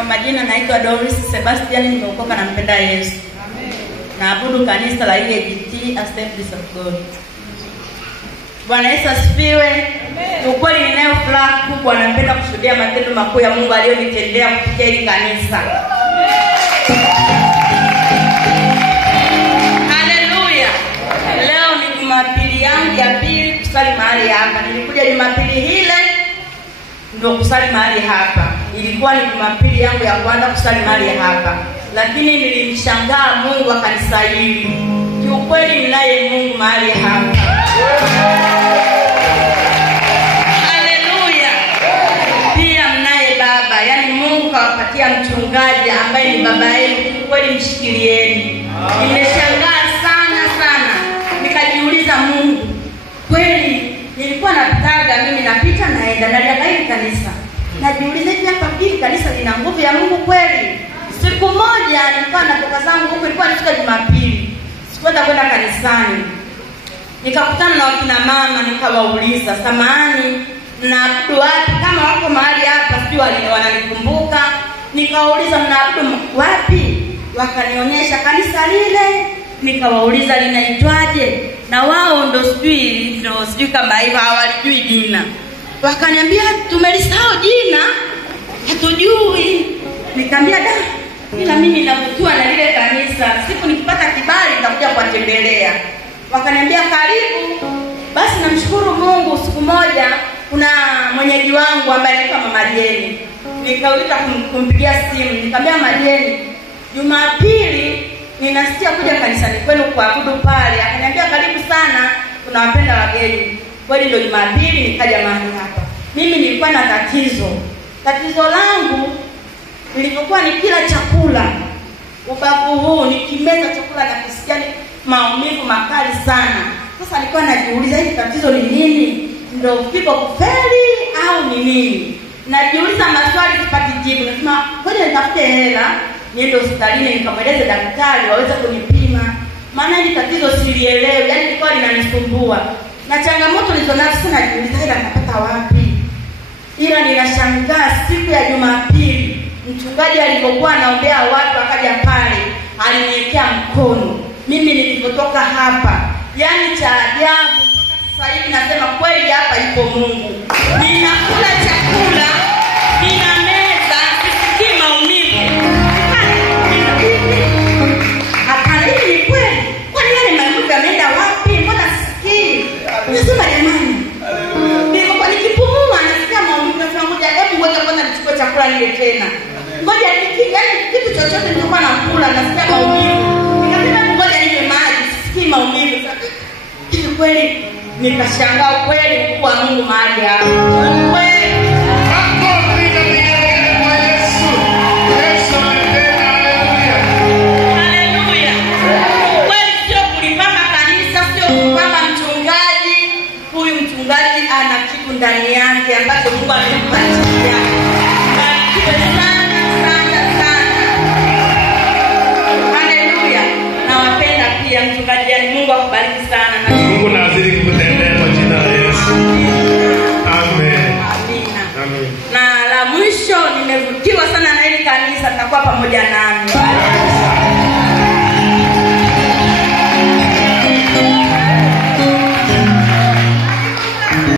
Kwa majina naitwa Doris Sebastian, nimeokoka na mpenda Yesu. Amen. Naabudu kanisa la EAGT Assemblies of God. Bwana Yesu asifiwe. Ukweli ninayo furaha kubwa, napenda kushuhudia matendo makuu ya Mungu aliyonitendea kupitia hili kanisa. Haleluya. Leo ni Jumapili yangu ya pili kusali mahali hapa. Nilikuja Jumapili ile ndio kusali mahali hapa. Ilikuwa ni Jumapili yangu ya kwanza kusali mahali hapa, lakini nilimshangaa Mungu akanisaidia. Kiukweli ninaye Mungu mahali hapa. Haleluya. Pia mnaye baba, yani Mungu kawapatia mchungaji ambaye ni baba yenu. Kiukweli mshikilieni. Nimeshangaa sana. Nikajiuliza, Mungu kweli nilikuwa napitaga mimi napita naenda hili kanisa. Najiuliza hivi hapa hili kanisa lina nguvu ya Mungu kweli? Siku moja nilikuwa natoka zangu huko, ilikuwa ni siku ya Jumapili. Sikwenda kanisani. Nikakutana na wakina mama, nikawauliza, "Samahani, mnaabudu wapi? Kama wako mahali hapa sijui wananikumbuka." Nikawauliza, "Mnaabudu wapi?" Wakanionyesha kanisa lile. Nikawauliza, "Linaitwaje?" Na wao ndo sijui kama hivyo hawalijui jina. Wakaniambia, "Tumelisahau jina, hatujui." Nikamwambia, ila mimi navutiwa na lile kanisa. Siku nikipata kibali nitakuja kuwatembelea." Wakaniambia, "Karibu." Basi namshukuru Mungu, siku moja kuna mwenyeji wangu ambaye anaitwa Mama Jeni. Nikauita kumpigia simu, nikamwambia, "Mama Jeni, Jumapili ninasikia kuja kanisani kwenu kuabudu pale." Akaniambia, "Karibu sana, tunawapenda wageni." Kweli ndio Jumapili nikaja mahali hapa. Mimi nilikuwa na tatizo langu nilipokuwa nikila chakula, ubavu huu nikimeza chakula na kisikia maumivu makali sana. Sasa nilikuwa najiuliza hili tatizo ni nini? Ndio figo kufeli au ni nini? Najiuliza maswali sipati jibu. Nasema ngoja nitafute hela niende hospitalini nikamweleze daktari waweze kunipima. Maana hili tatizo silielewi, yani lilikuwa linanisumbua. Na changamoto nilizonazo sana, najiuliza hela napata wapi? Ila ninashangaa siku ya Jumapili mchungaji alipokuwa anaombea watu akaja pale, aliniwekea mkono. Mimi nilipotoka hapa, yani cha ajabu, sasa hivi nasema kweli hapa ipo Mungu. Ninakula chakula, ninameza, sisikii maumivu. Hapana, hivi ni kweli? Kwani yale maumivu yameenda wapi? Mbona sisikii? Nasema jamani, nilikuwa nikipumua nasikia maumivu. Nasema ngoja hebu ngoja kwanza nichukue chakula nile tena. Ngoja yani kitu chochote nilikuwa nakula nasikia maumivu. Nikasema ngoja ninywe maji, sisikii maumivu. Hivi kweli? Nikashangaa kweli kuwa Mungu mahali hapa. Kweli. Haleluya. Kweli sio kulipamba kanisa, sio kulipamba mchungaji. Huyu mchungaji ana kitu ndani yake ambacho Mungu amempatia. Barikiwe sana. Haleluya. Nawapenda pia mchungaji, yani Mungu akubariki sana. Mungu na azidi kukutendea kwa jina la Yesu. Amen. Amina. Na la mwisho, nimevutiwa sana na hili kanisa, tutakuwa pamoja nami.